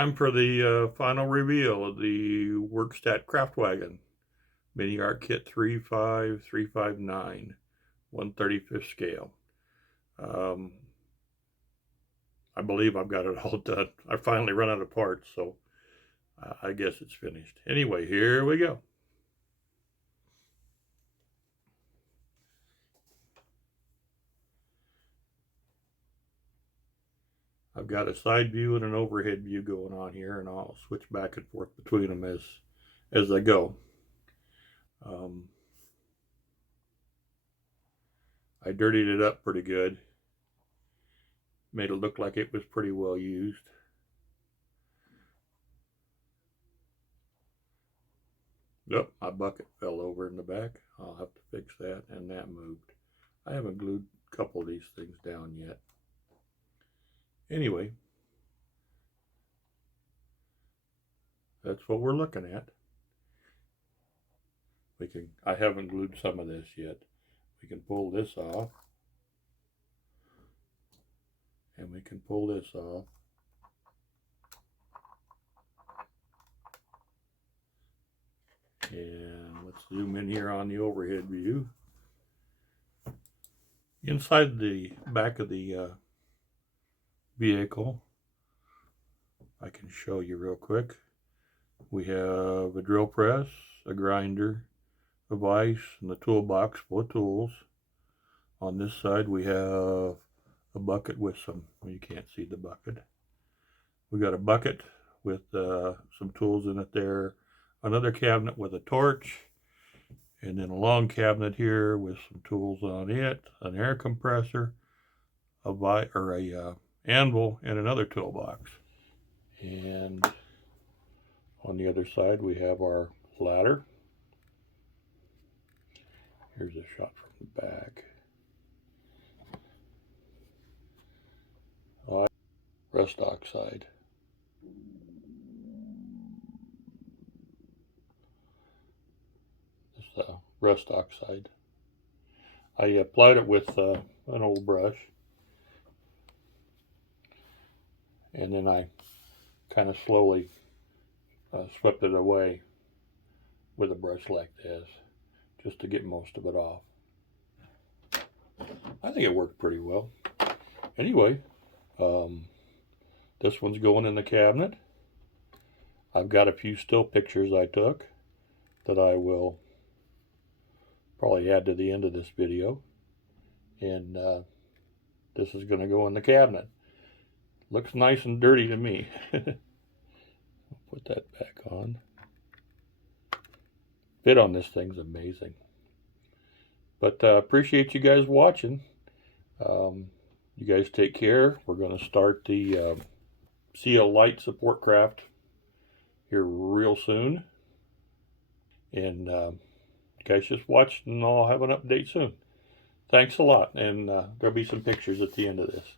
time for the final reveal of the Werkstattkraftwagen Miniart Kit 35359, 1/35 scale. I believe I've got it all done. I finally run out of parts, so I guess it's finished. Anyway, here we go. I've got a side view and an overhead view going on here, and I'll switch back and forth between them as I go. I dirtied it up pretty good. Made it look like it was pretty well used. Yep, my bucket fell over in the back. I'll have to fix that, and that moved. I haven't glued a couple of these things down yet. Anyway, that's what we're looking at. I haven't glued some of this yet. We can pull this off. And we can pull this off. And let's zoom in here on the overhead view. Inside the back of the vehicle, I can show you real quick. We have a drill press, a grinder, a vise, and the toolbox full of tools. On this side we have a bucket with some, well, you can't see the bucket. We got a bucket with some tools in it there, another cabinet with a torch, and then a long cabinet here with some tools on it, an air compressor, a anvil, and another toolbox. And on the other side we have our ladder. Here's a shot from the back. Rust oxide. This rust oxide. I applied it with an old brush, and then I kind of slowly swept it away with a brush like this, just to get most of it off. I think it worked pretty well. Anyway, this one's going in the cabinet. I've got a few still pictures I took that I will probably add to the end of this video. And this is going to go in the cabinet. Looks nice and dirty to me. I'll put that back on. Fit on this thing's amazing. But appreciate you guys watching. You guys take care. We're going to start the CL Light support craft here real soon. And you guys just watch, and I'll have an update soon. Thanks a lot, and there'll be some pictures at the end of this.